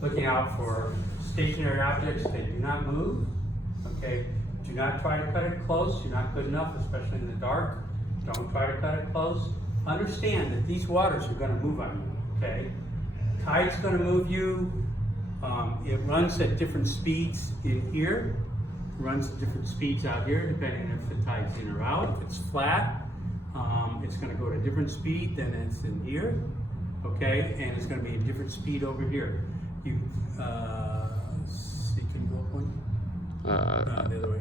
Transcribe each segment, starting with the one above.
looking out for stationary objects. They do not move, okay? Do not try to cut it close. You're not good enough, especially in the dark. Don't try to cut it close. Understand that these waters are going to move on you, okay? Tide's going to move you. It runs at different speeds in here. It runs at different speeds out here, depending if the tide's in or out. If it's flat, it's going to go at a different speed than it's in here, okay? And it's going to be a different speed over here. You can go up one. The other way.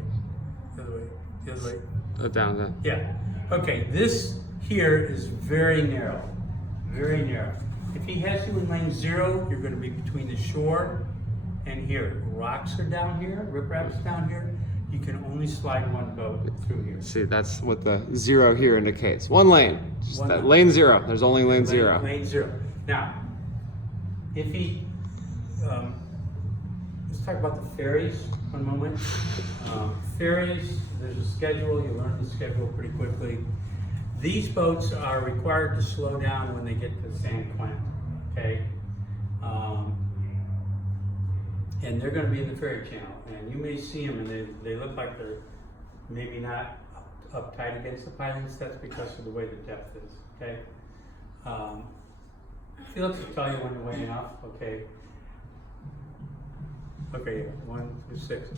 The other way. The other way. Down there. Yeah. Okay, this here is very narrow. Very narrow. If he has you in lane 0, you're going to be between the shore and here. Rocks are down here, riprap's down here. You can only slide one boat through here. See, that's what the 0 here indicates. One lane. Just that lane 0. There's only lane 0. Lane 0. Now, if he, let's talk about the ferries one moment. Ferries, there's a schedule. You learn the schedule pretty quickly. These boats are required to slow down when they get to San Quentin, okay? And they're going to be in the ferry channel, and you may see them, and they look like they're maybe not up tight against the pilings. That's because of the way the depth is, okay? Felix will tell you when you're weighing off, okay? Okay, 1 through 6.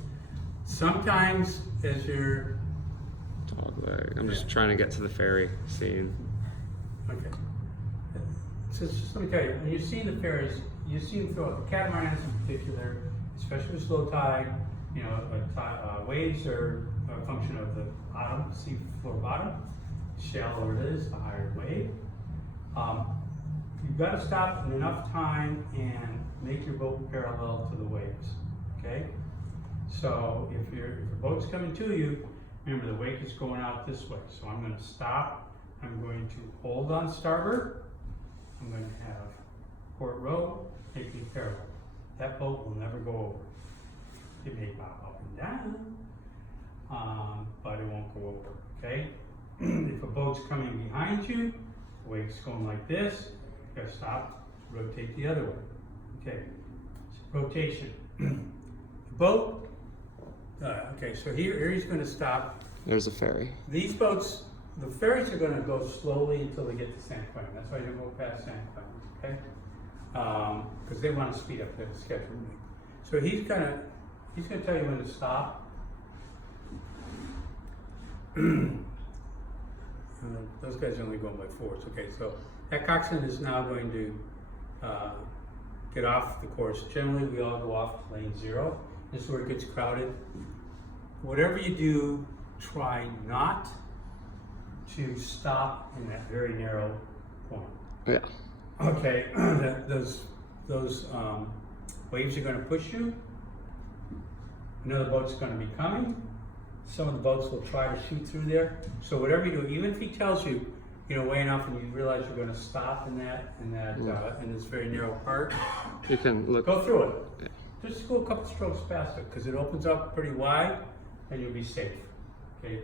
Sometimes as you're I'm just trying to get to the ferry scene. okay. So just let me tell you, when you're seeing the ferries, you see them throw out the catamarans in particular, especially with slow tide. You know, waves are a function of the bottom, sea floor bottom. The shallower it is, the higher the wave. You've got to stop in enough time and make your boat parallel to the waves. Okay. So if your boat's coming to you, remember the wake is going out this way. So I'm going to stop. I'm going to hold on starboard. I'm going to have port row, make me parallel. That boat will never go over. It may pop up and down, but it won't go over, okay? If a boat's coming behind you, the wake's going like this, you gotta stop, rotate the other way, okay? So rotation. The boat, okay, so here he's gonna stop. There's a ferry. These boats, the ferries are going to go slowly until they get to San Quentin. That's why you don't go past San Quentin, okay? Because they want to speed up their schedule. So he's going to tell you when to stop. Those guys are only going by 4s, okay? So that coxswain is now going to get off the course. Generally, we all go off lane 0. This is where it gets crowded. Whatever you do, try not to stop in that very narrow point. Yeah. Okay, those waves are going to push you. Another boat's going to be coming. Some of the boats will try to shoot through there. So whatever you do, even if he tells you, you know, weighing off, and you realize you're going to stop in this very narrow part, You can look. go through it. Yeah. Just go a couple strokes faster because it opens up pretty wide, and you'll be safe. Okay.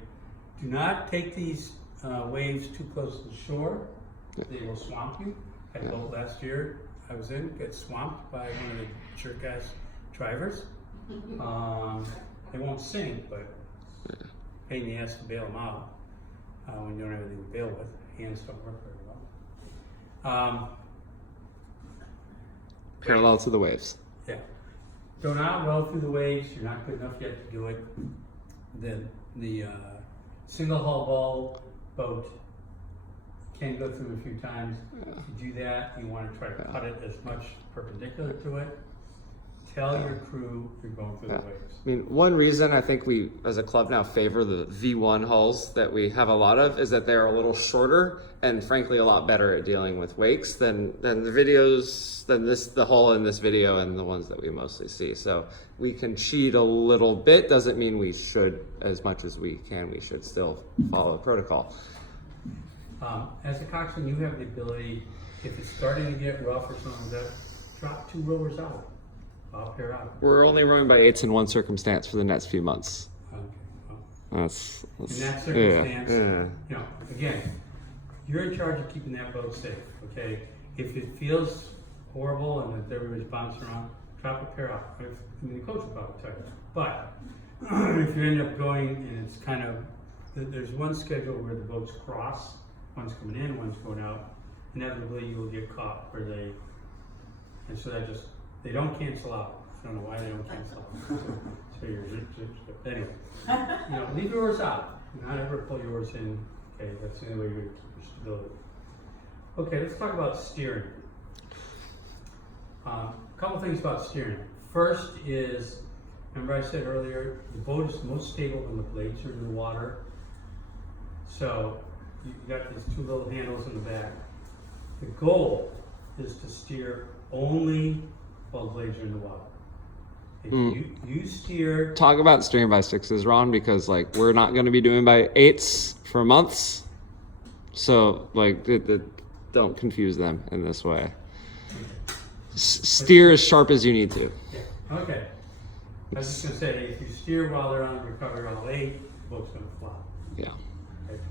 Do not take these waves too close to the shore. They will swamp you. I had a boat last year I was in, get swamped by one of the jerk-ass drivers. They won't sink, but pain in the ass to bail them out when you don't have anything to bail with. Hands don't work very well. Parallel to the waves. Yeah. Go not well through the waves. You're not good enough yet to do it. The single hull boat can go through a few times. To do that, you want to try to cut it as much perpendicular to it. Tell your crew you're going through the waves. I mean, one reason I think we, as a club now, favor the V1 hulls that we have a lot of is that they're a little shorter and, frankly, a lot better at dealing with wakes than the hull in this video and the ones that we mostly see. So we can cheat a little bit. Doesn't mean we should, as much as we can. We should still follow protocol. As a coxswain, you have the ability, if it's starting to get rough or something like that, drop 2 rowers out. Pair out. We're only rowing by 8s in one circumstance for the next few months. Okay. Well, That's in that circumstance, yeah. you know, again, you're in charge of keeping that boat safe, okay? If it feels horrible and that everybody's bouncing around, top repair off. The coach will probably tell you. But if you end up going and it's kind of, there's one schedule where the boats cross, one's coming in, one's going out. Inevitably, you will get caught where and so that just, they don't cancel out. I don't know why they don't cancel out. So anyway, leave yours out. Do not ever pull yours in. Okay, that's the only way you're going to keep your stability. Okay, let's talk about steering. A couple things about steering. First is, remember I said earlier, the boat is most stable when the blades are in the water. So you've got these two little handles in the back. The goal is to steer only while the blades are in the water. If you steer... Talk about steering by sixes, Ron, because like we're not going to be doing by eights for months. So like don't confuse them in this way. Steer as sharp as you need to. Yeah. Okay. I was just going to say, if you steer while they're on recovery all 8, the boat's going to flop. Yeah. Okay.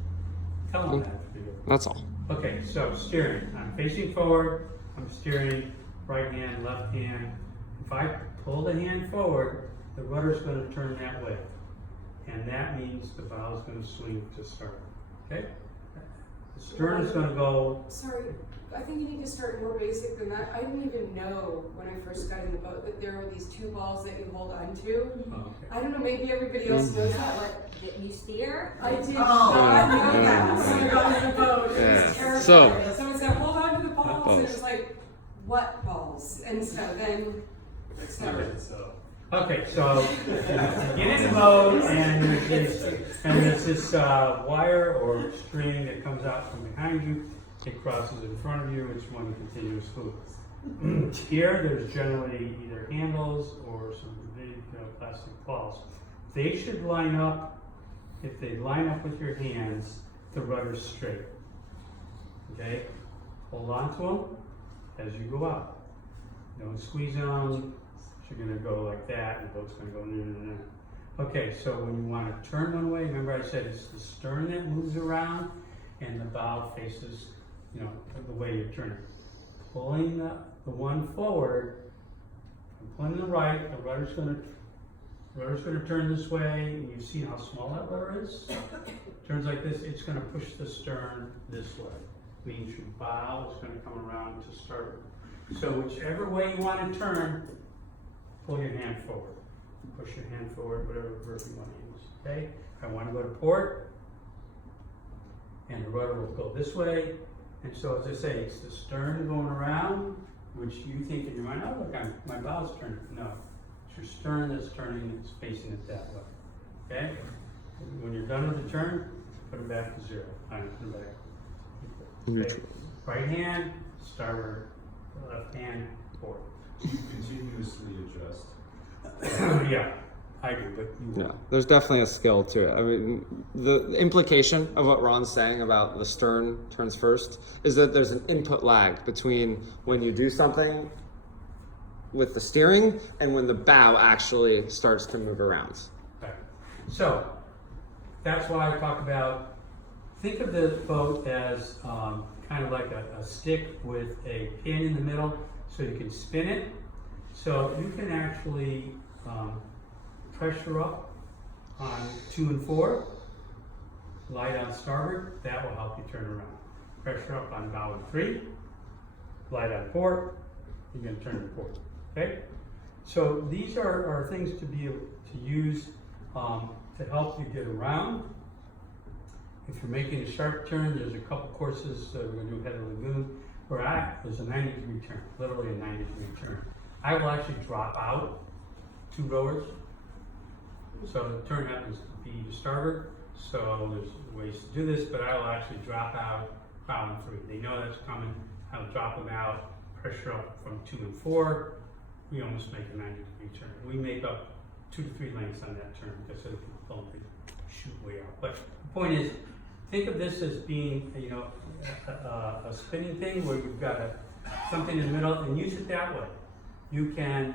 Tell them that. That's all. Okay, so steering. I'm facing forward. I'm steering right hand, left hand. If I pull the hand forward, the rudder's going to turn that way. And that means the bow is going to swing to start. Okay? The stern is going to go... Sorry, I think you need to start more basic than that. I didn't even know when I first got in the boat that there were these 2 balls that you hold on to. Okay. I don't know, maybe everybody else knows that. That you steer? I did not know that when I got in the boat. It Yeah. was terrifying. So- Someone said, hold on to the balls. balls. And it was like, what balls? And so then it started. Okay, so you get in the boat and there's this wire or string that comes out from behind you. It crosses in front of you. It's one continuous loop. Here, there's generally either handles or some big plastic balls. They should line up. If they line up with your hands, the rudder's straight. Okay, hold on to them as you go out. Don't squeeze on them. You're going to go like that, and the boat's going to go no. Okay, so when you want to turn one way, remember I said it's the stern that moves around, and the bow faces, the way you're turning. Pulling the one forward, and pulling the right, the rudder's going to turn this way. You've seen how small that rudder is. Turns like this. It's going to push the stern this way. Means your bow is going to come around to start. So whichever way you want to turn. Pull your hand forward. Push your hand forward, whatever verb you want to use. Okay? I want to go to port, and the rudder will go this way. And so, as I say, it's the stern going around, which you think in your mind, oh, look, my bow's turning. No. It's your stern that's turning, it's facing it that way. Okay? When you're done with the turn, put it back to 0. Put it back. Okay? Right hand, starboard. Left hand, port. You continuously adjust. Yeah, I do, but you Yeah, there's definitely a skill to it. I mean, the implication of what Ron's saying about the stern turns first is that there's an input lag between when you do something with the steering and when the bow actually starts to move around. Okay. So, that's why I talk about, think of the boat as kind of like a stick with a pin in the middle so you can spin it. So you can actually pressure up on 2 and 4, light on starboard, that will help you turn around. Pressure up on bow and 3, light on port, you're going to turn to port. Okay? So these are things to be able to use to help you get around. If you're making a sharp turn, there's a couple courses we're going to do Head of Lagoon where there's a 90-degree turn, literally a 90-degree turn. I will actually drop out 2 rowers. So the turn happens to be to starboard. So there's ways to do this, but I will actually drop out bow and 3. They know that's coming. I'll drop them out, pressure up from 2 and 4. We almost make a 90-degree turn. We make up 2 to 3 lengths on that turn because other people don't shoot way out. But the point is, think of this as being, a spinning thing where you've got something in the middle, and use it that way. You can,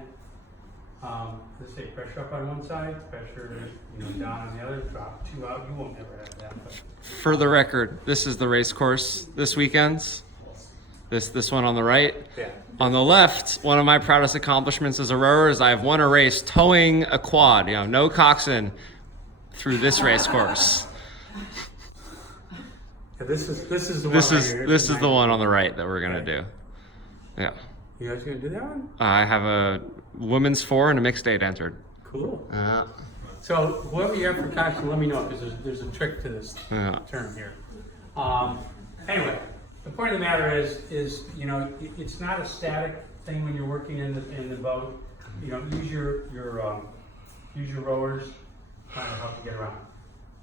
let's say, pressure up on one side, pressure, down on the other, drop 2 out. You won't ever have that. But. For the record, this is the race course this weekend. This one on the right. Yeah. On the left, one of my proudest accomplishments as a rower is I've won a race towing a quad, no coxswain, through this race course. Yeah, this is the one. This right is here. this is the one on the right that we're gonna do. Yeah. You guys gonna do that one? I have a women's 4 and a mixed 8 entered. Cool. Yeah. So whoever you have for coxswain, let me know because there's a trick to this Yeah. term here. Anyway, the point of the matter is it's not a static thing when you're working in the boat. Use your rowers to help you get around.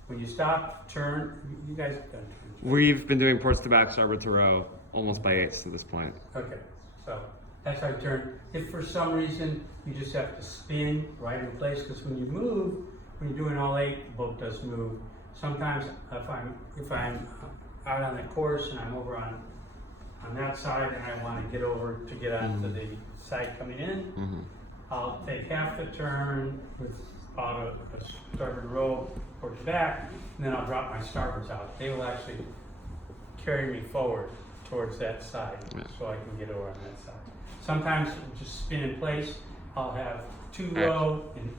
When you stop, turn. You guys have done turns. We've been doing ports to back, starboard to row, almost by 8s to this point. Okay, so that's how you turn. If for some reason you just have to spin right in place, because when you move, when you're doing all 8, the boat does move. Sometimes if I'm out on the course and I'm over on that side and I want to get over to get onto the side coming in, I'll take half the turn with about a starboard row or back, and then I'll drop my starboards out. They will actually carry me forward towards that side so I can get over on that side. Sometimes just spin in place. I'll have 2 row and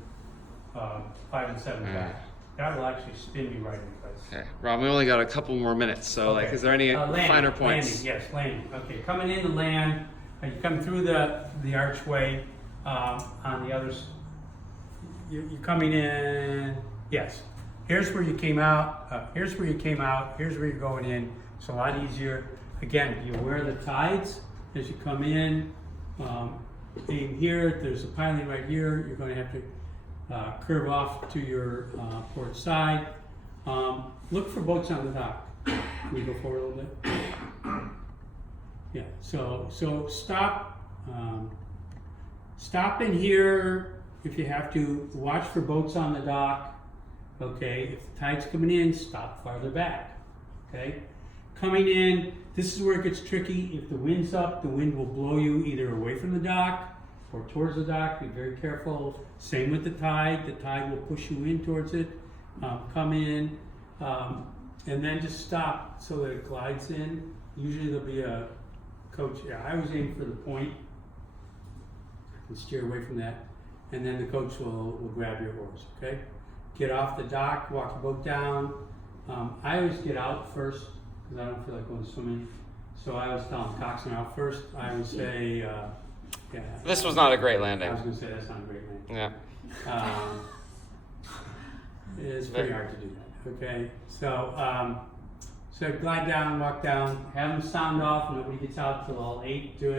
5 and 7 back. That will actually spin me right in place. Okay, Rob, we only got a couple more minutes, so Okay. is there any finer points? Landing, yes, landing. Okay, coming in to land, you come through the archway on the other. You're coming in. Yes, here's where you came out. Here's where you came out. Here's where you're going in. It's a lot easier. Again, you wear the tides as you come in. In here, there's a piling right here. You're going to have to curve off to your port side. Look for boats on the dock. Can we go forward a little bit? Yeah. So stop. Stop in here if you have to. Watch for boats on the dock. Okay. If the tide's coming in, stop farther back. Okay. Coming in, this is where it gets tricky. If the wind's up, the wind will blow you either away from the dock or towards the dock. Be very careful. Same with the tide. The tide will push you in towards it. Come in, and then just stop so that it glides in. Usually there'll be a coach. Yeah, I always aim for the point and steer away from that. And then the coach will grab your oars, okay? Get off the dock, walk your boat down. I always get out first because I don't feel like going swimming. So I always tell them, coxswain out first. I would say, yeah. This was not a great I landing. was going to say that's not a great landing. Yeah. It's pretty hard to do that, okay? So glide down, walk down, have them sound off, nobody gets out till all 8, do it.